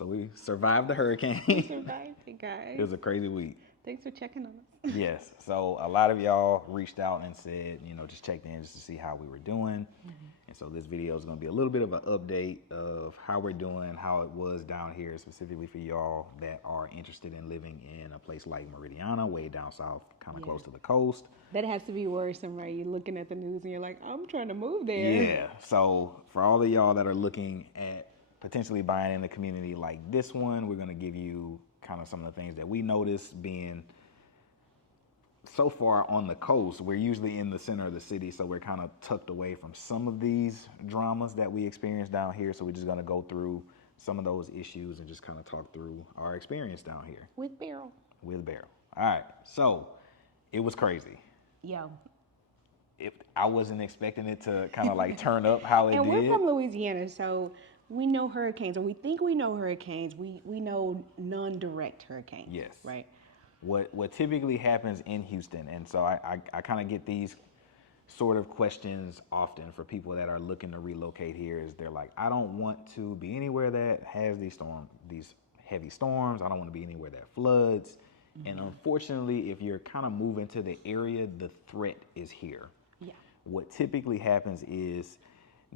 So we survived the hurricane. We survived it, guys. It was a crazy week. Thanks for checking on us. Yes. So a lot of y'all reached out and said, just checked in just to see how we were doing. And so this video is going to be a little bit of an update of how we're doing, how it was down here, specifically for y'all that are interested in living in a place like Meridiana, way down south, kind of close to the coast. That has to be worrisome, right? You're looking at the news and you're like, I'm trying to move there. Yeah. So for all of y'all that are looking at potentially buying in a community like this one, we're going to give you kind of some of the things that we noticed being so far on the coast. We're usually in the center of the city, so we're kind of tucked away from some of these dramas that we experience down here. So we're just going to go through some of those issues and just kind of talk through our experience down here. With Beryl. With Beryl. All right. So it was crazy. Yo. I wasn't expecting it to kind of like turn up how it did. And we're from Louisiana, so we know hurricanes, or we think we know hurricanes. We know non-direct hurricanes. Yes. Right? What typically happens in Houston, and so I kind of get these sort of questions often for people that are looking to relocate here, is they're like, I don't want to be anywhere that has these heavy storms. I don't want to be anywhere that floods. And unfortunately, if you're kind of moving to the area, the threat is here. Yeah. What typically happens is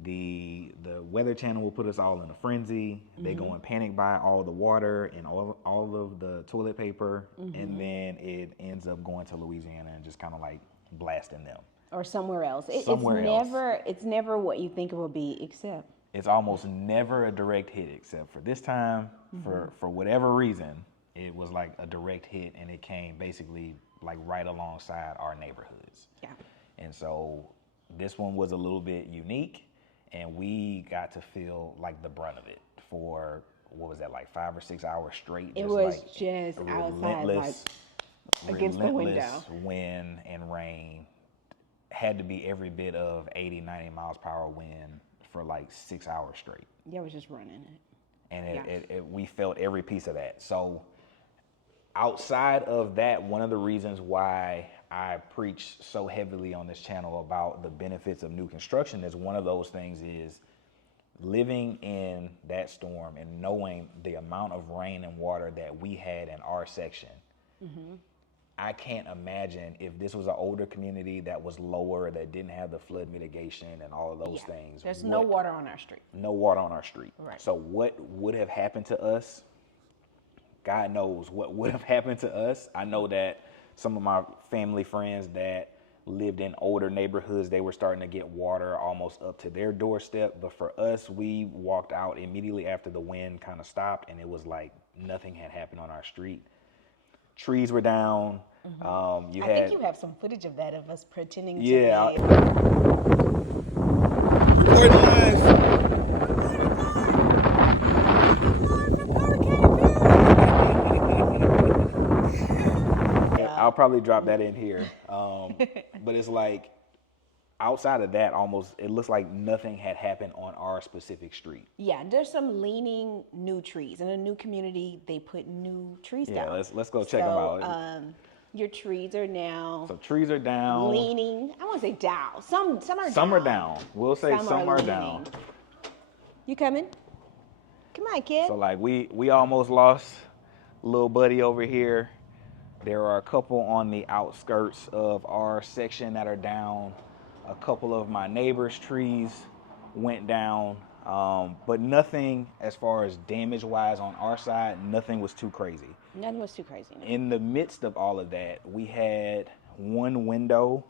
the Weather Channel will put us all in a frenzy. They go and panic buy all the water and all of the toilet paper, and then it ends up going to Louisiana and just kind of like blasting them. Or somewhere else. It's never what you think it will be, except. It's almost never a direct hit, except for this time, for whatever reason, it was like a direct hit, and it came basically like right alongside our neighborhoods. Yeah. And so this one was a little bit unique, and we got to feel like the brunt of it for, what was that, like 5 or 6 hours straight? It was just outside, like against the window. Wind and rain. Had to be every bit of 80, 90 miles per hour wind for like 6 hours straight. Yeah, it was just running it. And we felt every piece of that. So outside of that, one of the reasons why I preach so heavily on this channel about the benefits of new construction is one of those things is living in that storm and knowing the amount of rain and water that we had in our section. I can't imagine if this was an older community that was lower, that didn't have the flood mitigation and all of those things. There's no water on our street. No water on our street. Right. So what would have happened to us? God knows what would have happened to us. I know that some of my family friends that lived in older neighborhoods, they were starting to get water almost up to their doorstep. But for us, we walked out immediately after the wind kind of stopped, and it was like nothing had happened on our street. Trees were down. I think you have some footage of that, of us pretending to be. I'll probably drop that in here. But it's like, outside of that, almost, it looks like nothing had happened on our specific street. Yeah, there's some leaning new trees. In a new community, they put new trees down. Yeah, let's go check them out. Your trees are now. So trees are down. Leaning. I want to say down. Some are down. Some are down. We'll say some are down. You coming? Come on, kid. So like we almost lost little buddy over here. There are a couple on the outskirts of our section that are down. A couple of my neighbors' trees went down, but nothing as far as damage-wise on our side, nothing was too crazy. Nothing was too crazy. No. In the midst of all of that, we had one window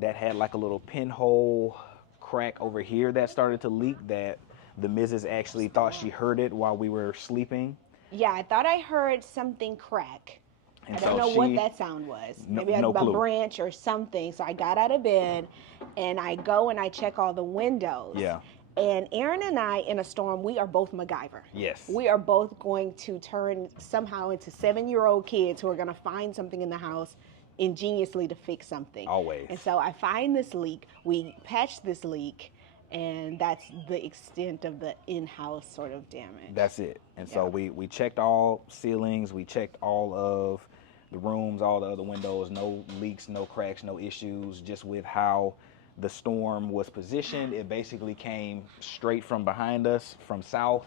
that had like a little pinhole crack over here that started to leak, that the missus actually thought she heard it while we were sleeping. Yeah, I thought I heard something crack. I don't know what that sound was. Maybe a branch or something. So I got out of bed and I go and I check all the windows. Yeah. And Aaron and I, in a storm, we are both MacGyver. Yes. We are both going to turn somehow into 7-year-old kids who are going to find something in the house ingeniously to fix something. Always. And so I find this leak. We patch this leak. And that's the extent of the in-house sort of damage. That's it. And so we checked all ceilings. We checked all of the rooms, all the other windows. No leaks, no cracks, no issues. Just with how the storm was positioned, it basically came straight from behind us, from south,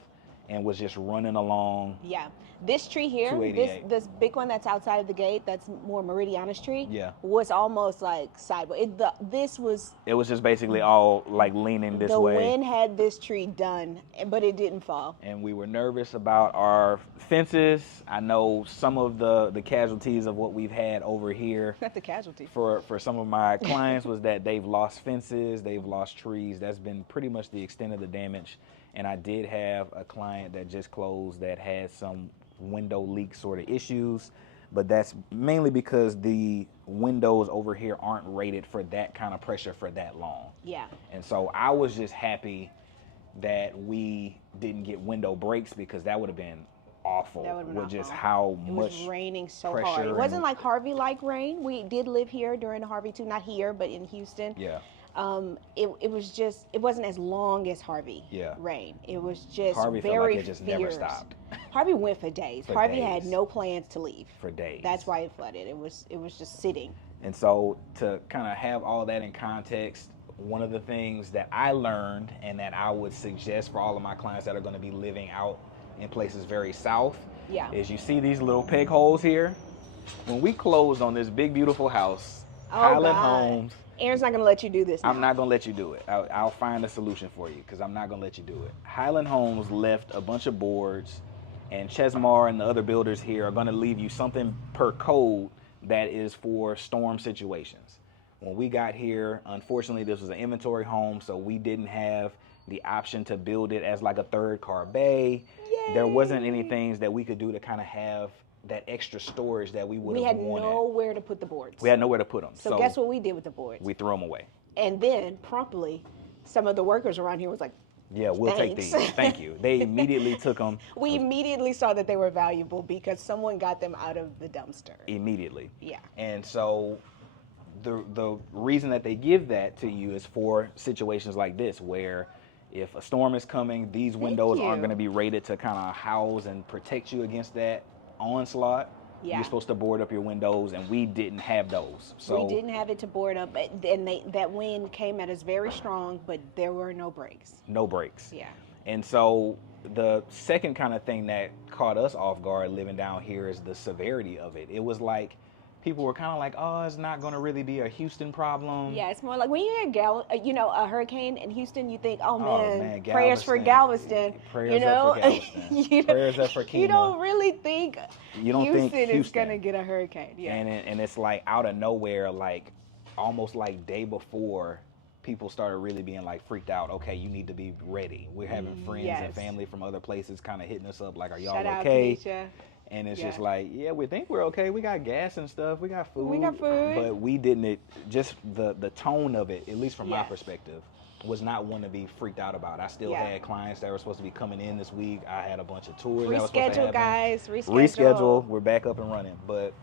and was just running along. Yeah. This tree here, this big one that's outside of the gate, that's more Meridiana Street, was almost like sideways. It was just basically all like leaning this way. The wind had this tree done, but it didn't fall. And we were nervous about our fences. I know some of the casualties of what we've had over here. Not the casualty. For some of my clients was that they've lost fences, they've lost trees. That's been pretty much the extent of the damage. And I did have a client that just closed that had some window leak sort of issues, but that's mainly because the windows over here aren't rated for that kind of pressure for that long. Yeah. And so I was just happy that we didn't get window breaks, because that would have been awful. That would have been awful. Just how much it was raining so hard. It wasn't like Harvey-like rain. We did live here during Harvey too, not here, but in Houston. Yeah. It wasn't as long as Harvey rain. It was just Harvey very felt like it just fierce. never stopped. Harvey went for days. Harvey had no plans to leave. For days. That's why it flooded. It was just sitting. And so to kind of have all that in context, one of the things that I learned and that I would suggest for all of my clients that are going to be living out in places very south is, you see these little peg holes here? When we closed on this big, beautiful house, Highland Homes. Aaron's not going to let you do this now. I'm not going to let you do it. I'll find a solution for you, because I'm not going to let you do it. Highland Homes left a bunch of boards, and Chesmar and the other builders here are going to leave you something per code that is for storm situations. When we got here, unfortunately, this was an inventory home, so we didn't have the option to build it as like a third car bay. Yay. There wasn't any things that we could do to kind of have that extra storage that we would have wanted. We had nowhere to put the boards. We had nowhere to put them. So guess what we did with the boards? We threw them away. And then promptly, some of the workers around here was like, yeah, we'll take these. Thank you. They immediately took them. We immediately saw that they were valuable because someone got them out of the dumpster. Immediately. Yeah. And so the reason that they give that to you is for situations like this, where if a storm is coming, these windows aren't going to be rated to kind of house and protect you against that onslaught. Yeah. You're supposed to board up your windows, and we didn't have those. So we didn't have it to board up, and that wind came at us very strong, but there were no breaks. No breaks. Yeah. And so the second kind of thing that caught us off guard living down here is the severity of it. It was like people were kind of like, oh, it's not going to really be a Houston problem. Yeah, it's more like when you hear a hurricane in Houston, you think, oh man, prayers for Galveston. Prayers up for Galveston. Prayers up for Kima. You don't really think Houston is going to get a hurricane. Yeah. And it's like out of nowhere, like almost like day before, people started really being like freaked out. Okay, you need to be ready. We're having friends and family from other places kind of hitting us up like, are y'all okay? Shout out, Keisha. And it's just like, yeah, we think we're okay. We got gas and stuff. We got food. But we didn't, just the tone of it, at least from my perspective, was not one to be freaked out about. I still had clients that were supposed to be coming in this week. I had a bunch of tours that was supposed to happen. Guys. Reschedule. We're back up and running. But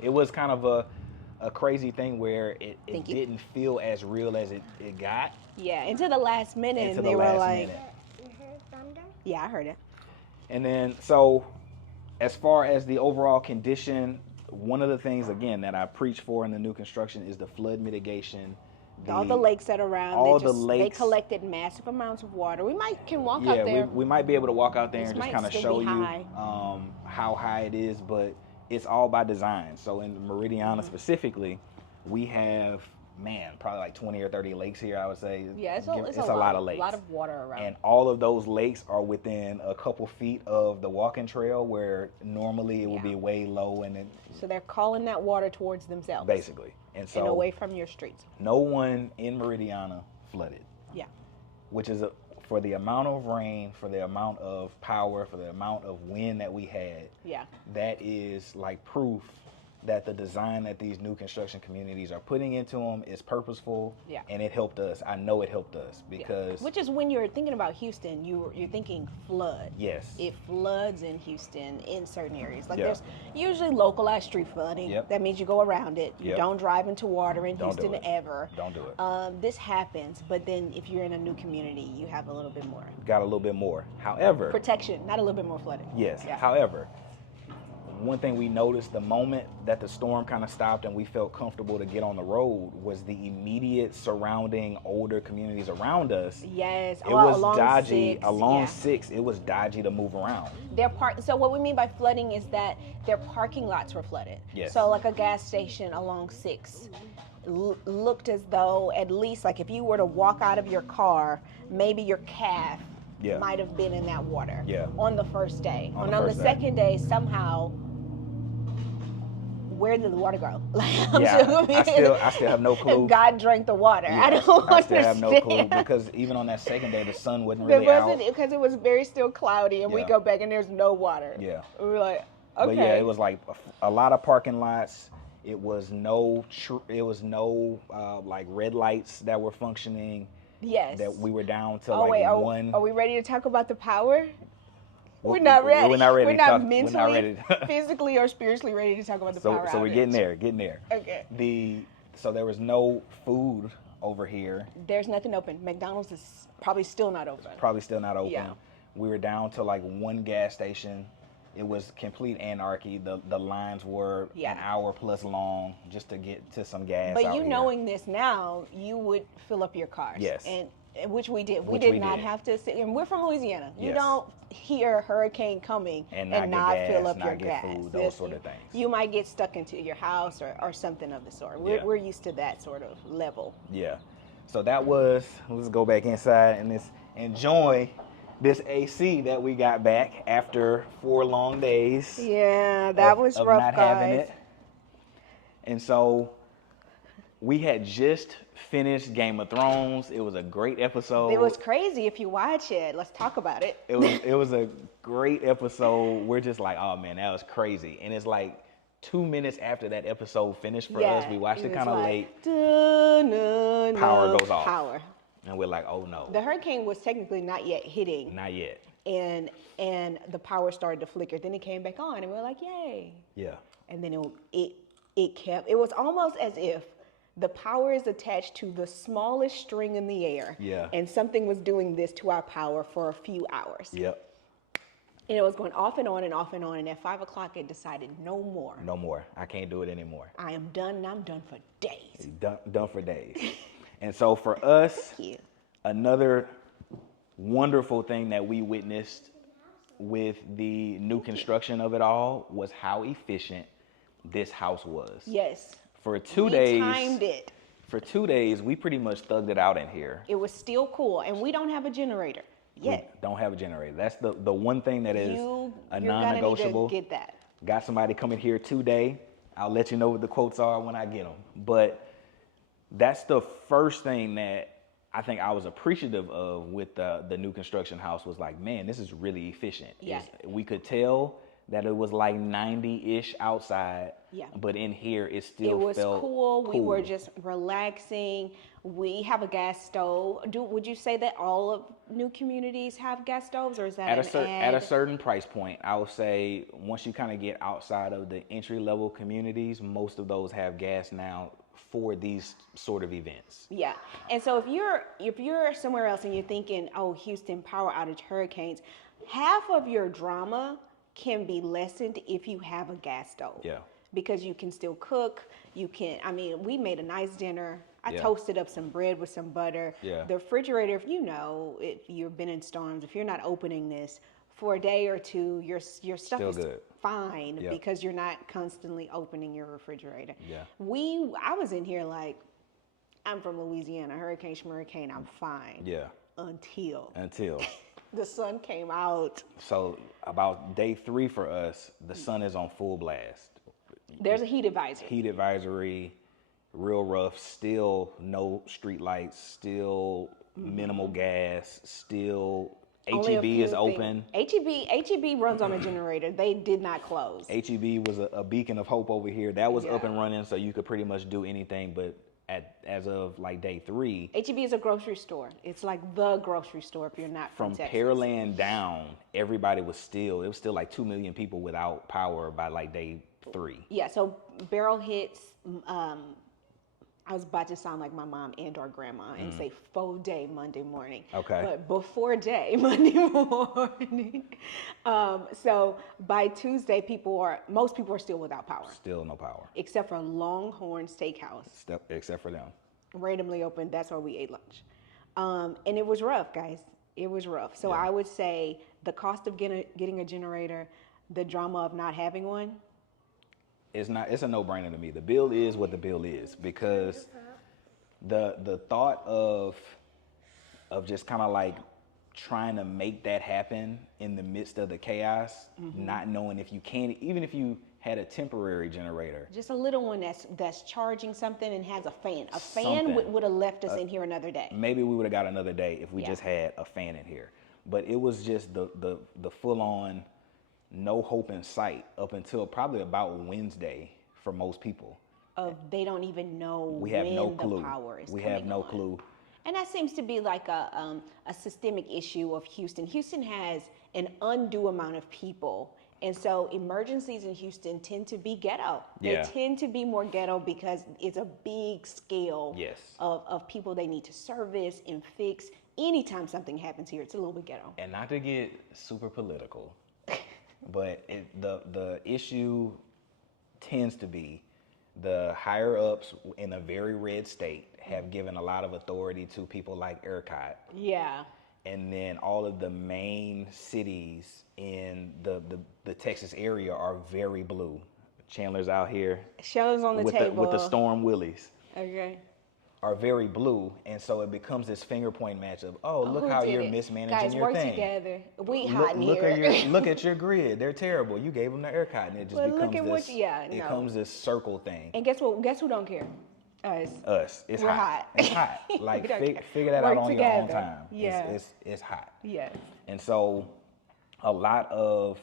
it was kind of a crazy thing where it didn't feel as real as it got. Yeah, until the last minute. They were like, you heard thunder? Yeah, I heard it. And then, so as far as the overall condition, one of the things, again, that I preach for in the new construction is the flood mitigation. All the lakes that are around, they collected massive amounts of water. We can walk out there. We might be able to walk out there and just kind of show you how high it is, but it's all by design. So in Meridiana specifically, we have, probably like 20 or 30 lakes here, I would say. Yeah, it's a lot of lakes. A lot of water around. And all of those lakes are within a couple feet of the walking trail, where normally it would be way low. So they're calling that water towards themselves. Basically. And away from your streets. No one in Meridiana flooded. Yeah. Which is for the amount of rain, for the amount of power, for the amount of wind that we had. Yeah. That is like proof that the design that these new construction communities are putting into them is purposeful, and it helped us. I know it helped us because... Which is when you're thinking about Houston, you're thinking flood. Yes. It floods in Houston in certain areas. Like there's usually localized street flooding. Yep. That means you go around it. You don't drive into water in Houston ever. Don't do it. This happens, but then if you're in a new community, you have a little bit more. Got a little bit more. However... Protection, not a little bit more flooding. Yes. Yeah. However, one thing we noticed the moment that the storm kind of stopped and we felt comfortable to get on the road was the immediate surrounding older communities around us. Yes, it was along dodgy. 6, along 6, it was dodgy to move around. So what we mean by flooding is that their parking lots were flooded. Yes. So like a gas station along 6 looked as though, at least like if you were to walk out of your car, maybe your calf might have been in that water on the first day. On the second day, somehow, where did the water go? I still have no clue. God drank the water. Yeah, I don't understand. I still have no clue, because even on that second day, the sun wasn't really out. Because it was very still cloudy, and we go back and there's no water. Yeah. We were like, okay. But yeah, it was like a lot of parking lots. It was no like red lights that were functioning. Yes. That we were down to one. Are we ready to talk about the power? We're not ready. We're not ready. We're not mentally, physically, or spiritually ready to talk about the power. So we're getting there. Okay. So there was no food over here. There's nothing open. McDonald's is probably still not open. Yeah. We were down to like one gas station. It was complete anarchy. The lines were an hour plus long just to get to some gas. But knowing this now, you would fill up your cars. Yes. And which we did. We did not have to sit. And we're from Louisiana. You don't hear a hurricane coming and not fill up your gas. Food, those sort of things. You might get stuck into your house or something of the sort. We're used to that sort of level. Yeah. So that was, let's go back inside and enjoy this AC that we got back after 4 long days. Yeah, that was rough, not guys. having it. And so we had just finished Game of Thrones. It was a great episode. It was crazy if you watch it. Let's talk about it. It was a great episode. We're just like, oh man, that was crazy. And it's like 2 minutes after that episode finished for us. We watched it kind of late. Power goes off. And we're like, oh no. The hurricane was technically not yet hitting. Not yet. And the power started to flicker. Then it came back on, and we were like, yay. Yeah. And then it was almost as if the power is attached to the smallest string in the air. Yeah. And something was doing this to our power for a few hours. Yep. And it was going off and on and off and on. And at 5 o'clock, it decided no more. No more. I can't do it anymore. I am done, and I'm done for days. Done for days. And so for us, another wonderful thing that we witnessed with the new construction of it all was how efficient this house was. Yes. For 2 days. We timed it. For 2 days, we pretty much thugged it out in here. It was still cool, and we don't have a generator yet. We don't have a generator. That's the one thing that is a non-negotiable. You're gonna need to get that. Got somebody coming here today. I'll let you know what the quotes are when I get them. But that's the first thing that I think I was appreciative of with the new construction house was like, man, this is really efficient. Yeah. We could tell that it was like 90-ish outside, but in here it still felt cool. We were just relaxing. We have a gas stove. Would you say that all of new communities have gas stoves, or is that at a certain price point? I would say once you kind of get outside of the entry-level communities, most of those have gas now for these sort of events. Yeah. And so if you're somewhere else and you're thinking, oh, Houston, power outage, hurricanes, half of your drama can be lessened if you have a gas stove. Yeah. Because you can still cook. We made a nice dinner. I toasted up some bread with some butter. Yeah. The refrigerator, if you've been in storms, if you're not opening this for a day or two, your stuff still is good. Fine because you're not constantly opening your refrigerator. Yeah. I was in here like, I'm from Louisiana, hurricane, I'm fine. Yeah. Until the sun came out. So about day 3 for us, the sun is on full blast. There's a heat advisory. Heat advisory, real rough, still no street lights, still minimal gas, still HEB is open. HEB runs on a generator. They did not close. HEB was a beacon of hope over here. That was up and running, so you could pretty much do anything, but as of like day 3. HEB is a grocery store. It's like the grocery store if you're not from Texas. Pearland down, everybody was still like 2 million people without power by like day 3. Yeah, so Beryl hits I was about to sound like my mom and or grandma and say full day Monday morning. Okay. But before day Monday morning. So by Tuesday, most people are still without power. Still no power. Except for Longhorn Steakhouse. Except for them. Randomly open. That's where we ate lunch. And it was rough, guys. It was rough. So I would say the cost of getting a generator, the drama of not having one. It's a no-brainer to me. The bill is what the bill is, because the thought of just kind of like trying to make that happen in the midst of the chaos, not knowing if you can, even if you had a temporary generator. Just a little one that's charging something and has a fan. A fan would have left us in here another day. Maybe we would have got another day if we just had a fan in here. But it was just the full-on no hope in sight up until probably about Wednesday for most people. They don't even know we have when no clue. The power is we coming have no on. clue. And that seems to be like a systemic issue of Houston. Houston has an undue amount of people. And so emergencies in Houston tend to be ghetto. They tend to be more ghetto because it's a big scale of people they need to service and fix. Anytime something happens here, it's a little bit ghetto. And not to get super political, but the issue tends to be the higher ups in a very red state have given a lot of authority to people like ERCOT. Yeah. And then all of the main cities in the Texas area are very blue. Chandler's out here. Chandler's on the table. With the Storm Willies. Okay. Are very blue, and so it becomes this finger point match of, look how you're mismanaging Guys, your thing. Guys, work together. We hot in here. here. Look at your grid. They're terrible. You gave them the ERCOT, and it just becomes becomes this circle thing. And guess what? Guess who don't care? Us. It's We're hot. It's hot. Like figure that out on your own time. Yeah. It's hot. Yes. And so a lot of,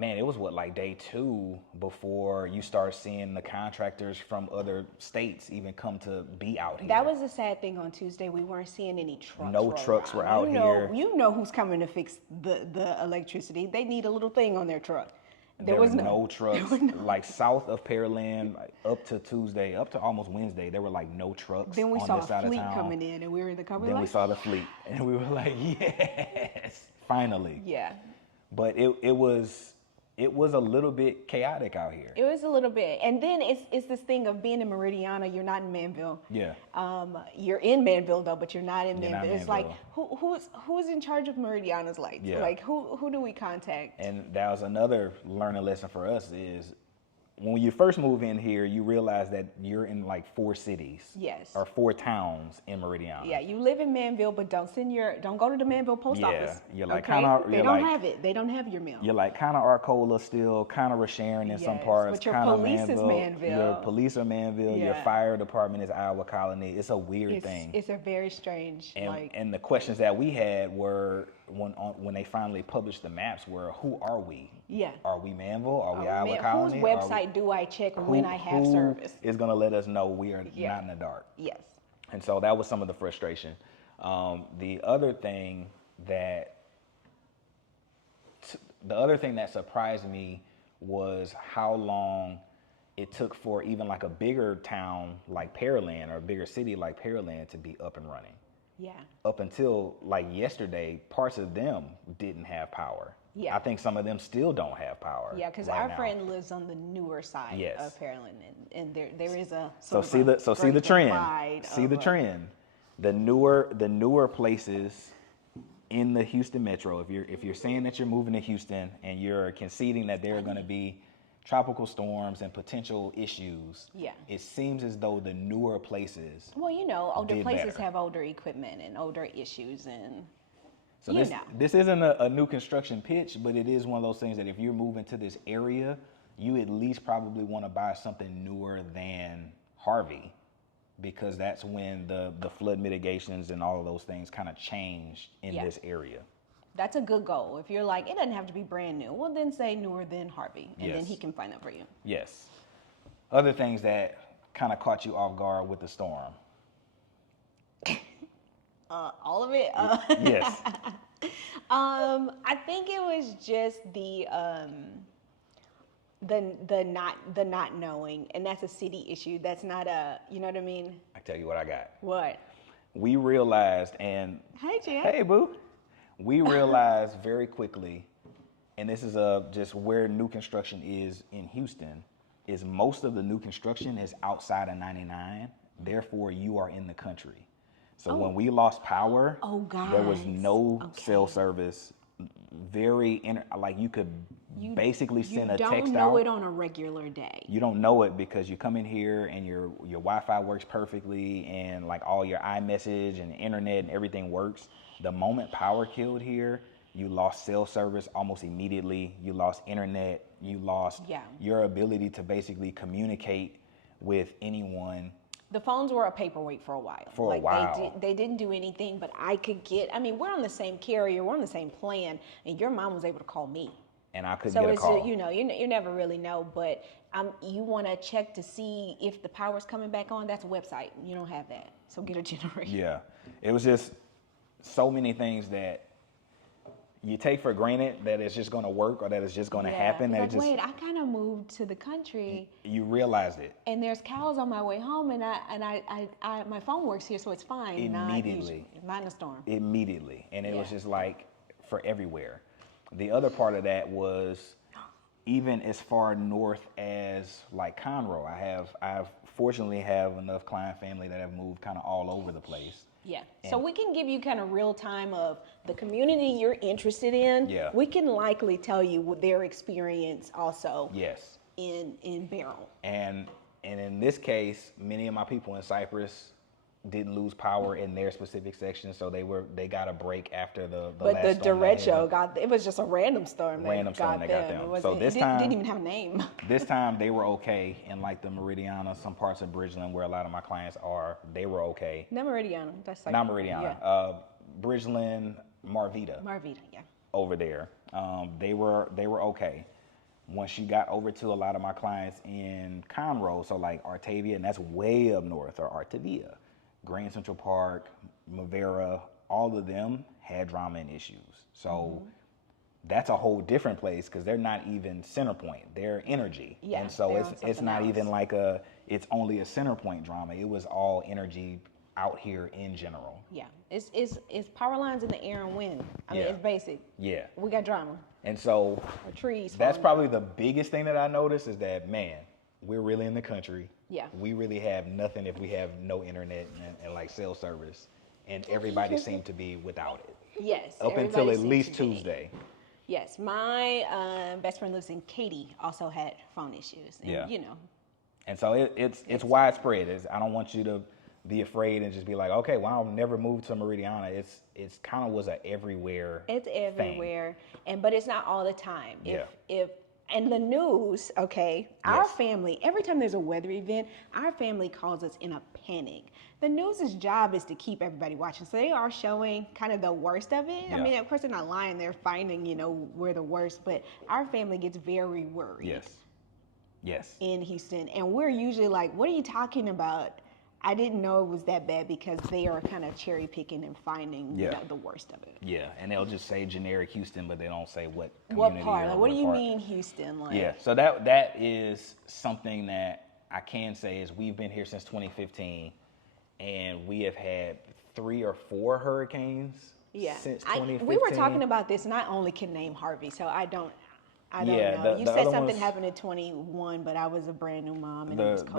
it was like day 2 before you start seeing the contractors from other states even come to be out here. That was the sad thing on Tuesday. We weren't seeing any trucks. No trucks were out here. You know who's coming to fix the electricity. They need a little thing on their truck. There was no trucks. Like south of Pearland, up to Tuesday, up to almost Wednesday, there were like no trucks. Then we on saw this side a fleet of town. coming in, and we were in the cover. Then we saw the fleet, and we were like, yes, finally. Yeah. But it was a little bit chaotic out here. It was a little bit. And then it's this thing of being in Meridiana, you're not in Manville. Yeah. You're in Manville though, but you're not in Manville. Not it's Manville. Like who's in charge of Meridiana's lights? Yeah. Like who do we contact? And that was another learning lesson for us is when you first move in here, you realize that you're in like 4 cities. Yes. Or 4 towns in Meridiana. Yeah, you live in Manville, but don't go to the Manville post office. You're like okay? They don't have it. They don't have your mail. You're like kind of Arcola still, kind of Sharon in some parts. But your police is Manville. Your police are Manville. Your fire department is Iowa Colony. It's a weird thing. It's a very strange. And the questions that we had were when they finally published the maps were, who are we? Yeah. Are we Manville? Are we Iowa Colony? Whose website do I check when I have service? Who is going to let us know we are not in the dark? Yes. And so that was some of the frustration. The other thing that surprised me was how long it took for even like a bigger town like Pearland or a bigger city like Pearland to be up and running. Yeah. Up until like yesterday, parts of them didn't have power. Yeah. I think some of them still don't have power. Yeah, because our friend lives on the newer side of Pearland, and there is a see the trend. See the trend. The newer places in the Houston metro. If you're saying that you're moving to Houston and you're conceding that there are going to be tropical storms and potential issues, it seems as though the newer places. Well, older places have older equipment and older issues, and so this isn't a new construction pitch, but it is one of those things that if you're moving to this area, you at least probably want to buy something newer than Harvey, because that's when the flood mitigations and all of those things kind of changed in this area. That's a good goal. If you're like, it doesn't have to be brand new, well, then say newer than Harvey, and then he can find that for you. Yes. Other things that kind of caught you off guard with the storm? All of it? Yes. I think it was just the the not knowing, and that's a city issue. That's not a, you know what I mean? I tell you what I got. What? We realized, and hey Jen. Hey boo. We realized very quickly, and this is just where new construction is in Houston, is most of the new construction is outside of 99. Therefore, you are in the country. So when we lost power, there was no cell service. Like you could basically send a text out. You don't know it on a regular day. You don't know it because you come in here and your Wi-Fi works perfectly, and like all your iMessage and internet and everything works. The moment power killed here, you lost cell service almost immediately. You lost internet. You lost your ability to basically communicate with anyone. The phones were a paperweight for a while. They didn't do anything, but we're on the same carrier, we're on the same plan, and your mom was able to call me. And I couldn't get a call. So you never really know, but you want to check to see if the power's coming back on. That's a website. You don't have that. So get a generator. Yeah. It was just so many things that you take for granted that it's just going to work or that it's just going to happen. Like, wait, I kind of moved to the country. You realized it. And there's cows on my way home, and I my phone works here, so it's fine. Immediately. Not in a storm. Immediately. And it was just like for everywhere. The other part of that was even as far north as like Conroe. I fortunately have enough client family that have moved kind of all over the place. Yeah. So we can give you kind of real time of the community you're interested in. Yeah. We can likely tell you what their experience also. Yes. In Beryl. And in this case, many of my people in Cypress didn't lose power in their specific section, so they got a break after the but last the derecho it was just a random storm that got them. So this time didn't even have a name. This time they were okay in like the Meridiana, some parts of Bridgeland where a lot of my clients are, they were okay. Not Meridiana, that's like not Meridiana. Yeah. Bridgeland, Marvita, yeah. Over there. They were okay. Once you got over to a lot of my clients in Conroe, so like Artavia, and that's way up north, or Artavia, Grand Central Park, Mavera, all of them had drama and issues. So that's a whole different place because they're not even center point. They're energy. Yeah, and so it's not even like it's only a center point drama. It was all energy out here in general. Yeah, it's power lines in the air and wind. I mean, it's basic. Yeah. We got drama. And so or trees. That's probably the biggest thing that I noticed is that, man, we're really in the country. Yeah. We really have nothing if we have no internet and like cell service, and everybody seemed to be without it. Yes. Up until at least Tuesday. Yes. My best friend lives in Katy, also had phone issues. And, you know. And so it's widespread. I don't want you to be afraid and just be like, okay, well, I'll never move to Meridiana. It's kind of was a everywhere. It's everywhere, but it's not all the time. If and the news, okay, our family, every time there's a weather event, our family calls us in a panic. The news's job is to keep everybody watching. So they are showing kind of the worst of it. I mean, of course, they're not lying. They're finding, we're the worst. But our family gets very worried. Yes. In Houston. And we're usually like, what are you talking about? I didn't know it was that bad because they are kind of cherry picking and finding the worst of it. Yeah, and they'll just say generic Houston, but they don't say what community. What part? Like, what do you mean Houston? Like, yeah, so that is something that I can say is we've been here since 2015, and we have had 3 or 4 hurricanes since 2015. We were talking about this, and I only can name Harvey, so I don't know. You said something happened in 21, but I was a brand new mom, and it was COVID.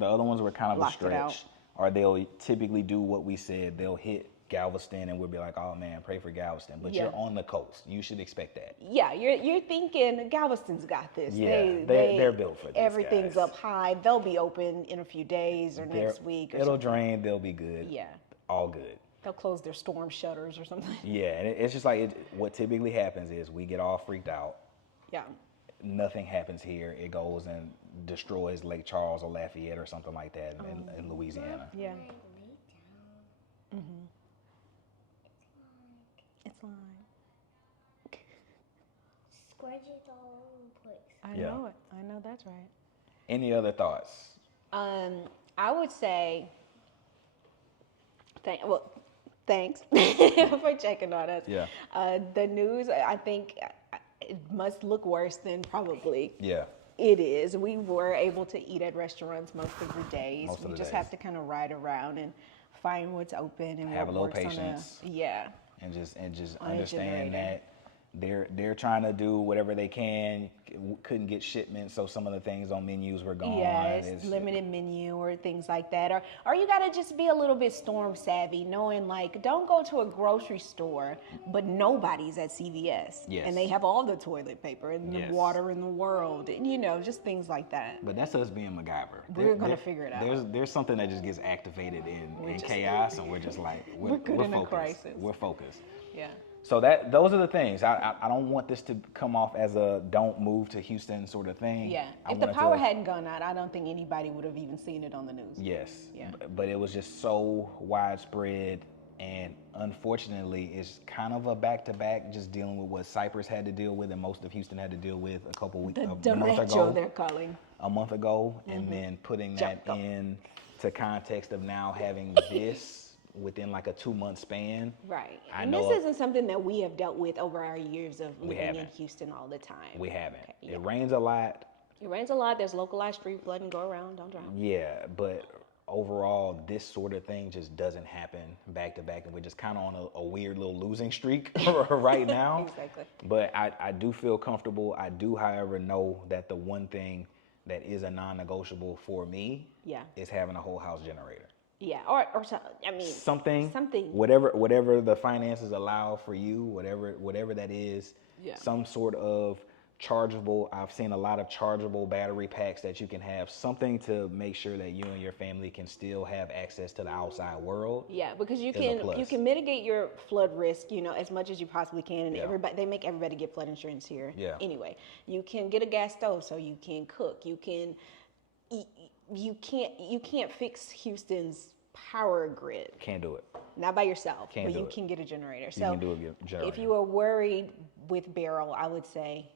The other ones were kind of a stretch. Or they'll typically do what we said. They'll hit Galveston, and we'll be like, "Oh man, pray for Galveston." But you're on the coast. You should expect that. Yeah, you're thinking Galveston's got this. Yeah, they're built for this. Everything's up high. They'll be open in a few days or next week. It'll drain. They'll be good. Yeah, all good. They'll close their storm shutters or something. Yeah, and it's just like what typically happens is we get all freaked out. Yeah. Nothing happens here. It goes and destroys Lake Charles or Lafayette or something like that in Louisiana. Yeah. Mm-hmm. It's like scratches all over the place. I know it. I know that's right. Any other thoughts? I would say thanks for checking on us. Yeah. The news, I think it must look worse than probably. Yeah. It is. We were able to eat at restaurants most of the days. We just have to kind of ride around and find what's open and have what a little works patience. And just understand that they're trying to do whatever they can. Couldn't get shipments, so some of the things on menus were gone. Yeah, it's limited menu or things like that. Or you gotta just be a little bit storm savvy, knowing like don't go to a grocery store, but nobody's at CVS. Yes. And they have all the toilet paper and the water in the world, and just things like that. But that's us being MacGyver. We're gonna figure it out. There's something that just gets activated in chaos, and we're just like we're in focused. A crisis. We're focused. Yeah. So those are the things. I don't want this to come off as a don't move to Houston sort of thing. Yeah. If the power hadn't gone out, I don't think anybody would have even seen it on the news. Yes. Yeah. But it was just so widespread, and unfortunately, it's kind of a back-to-back, just dealing with what Cypress had to deal with and most of Houston had to deal with a month ago. They're calling. A month ago, and then putting that in to context of now having this within like a 2-month span. Right. And this isn't something that we have dealt with over our years of living in Houston all the time. We haven't. Okay, yeah. It rains a lot. There's localized street flooding. Go around, don't drown. Yeah, but overall, this sort of thing just doesn't happen back to back, and we're just kind of on a weird little losing streak right now. Exactly. But I do feel comfortable. I do, however, know that the one thing that is a non-negotiable for me is having a whole house generator. Yeah, or something. Whatever the finances allow for you, whatever that is, some sort of chargeable. I've seen a lot of chargeable battery packs that you can have, something to make sure that you and your family can still have access to the outside world. Yeah, because you can mitigate your flood risk, as much as you possibly can, and they make everybody get flood insurance here. Yeah. Anyway, you can get a gas stove so you can cook. You can eat. You can't fix Houston's power grid. Can't do it. Not by yourself, but you can get a generator. You can do a generator. If you were worried with Beryl, I would say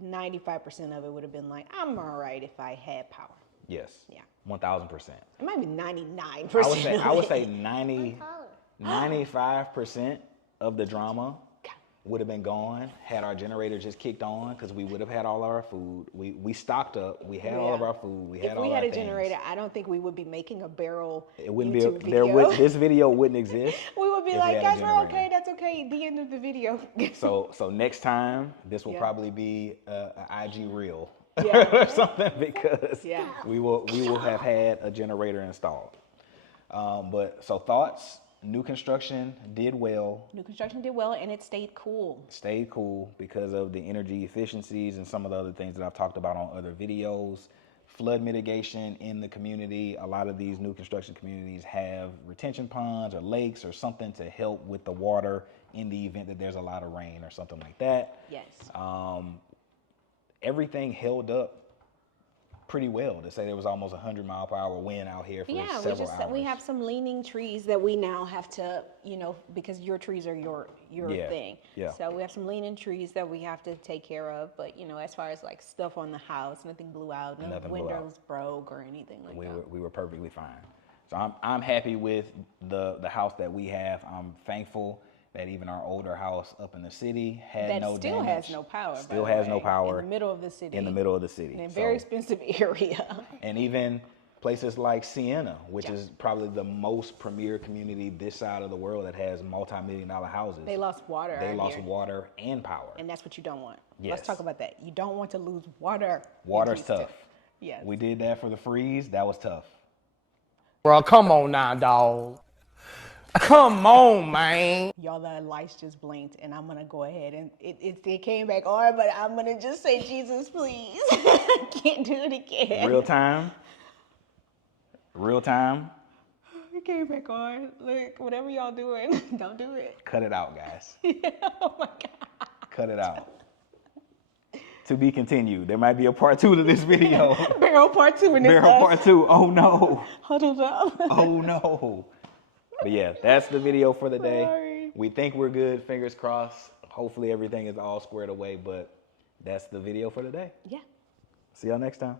95% of it would have been like, I'm all right if I had power. Yes. Yeah. 1,000%. It might be 99%. I would say 95% of the drama would have been gone had our generator just kicked on, because we would have had all of our food. We stocked up. We had all of our food. We had all our things. If we had a generator, I don't think we would be making a Beryl It wouldn't YouTube be video. this video wouldn't exist. We would be like, guys, we're okay. That's okay. The end of the video. So next time, this will probably be an IG reel or something, because we will have had a generator installed. But thoughts. New construction did well. And it stayed cool. Stayed cool because of the energy efficiencies and some of the other things that I've talked about on other videos. Flood mitigation in the community. A lot of these new construction communities have retention ponds or lakes or something to help with the water in the event that there's a lot of rain or something like that. Yes. Everything held up pretty well. To say there was almost 100-mile-per-hour wind out here for several hours. We have some leaning trees that we now have to, because your trees are your thing. Yeah. So we have some leaning trees that we have to take care of. But as far as like stuff on the house, nothing blew out, no windows broke or anything like that. We were perfectly fine. So I'm happy with the house that we have. I'm thankful that even our older house up in the city had no damage. Still has no power. Still has no power. In the middle of the city. In the middle of the city. In a very expensive area. And even places like Siena, which is probably the most premier community this side of the world that has multi-million-dollar houses. They lost water. They lost water and power. And that's what you don't want. Yes. Let's talk about that. You don't want to lose water. Water's tough. Yes. We did that for the freeze. That was tough. Bro, come on now, dog. Come on, man. Y'all, the lights just blinked, and I'm going to go ahead and it came back on, but I'm going to just say, Jesus, please. I can't do it again. Real time. It came back on. Look, whatever y'all doing, don't do it. Cut it out, guys. Oh, my God. Cut it out. To be continued. There might be a part 2 to this video. Beryl part 2 in this Beryl part 2. Oh, no. Huddled up. Oh, no. But yeah, that's the video for the day. Sorry. We think we're good. Fingers crossed. Hopefully everything is all squared away, but that's the video for the day. Yeah. See y'all next time.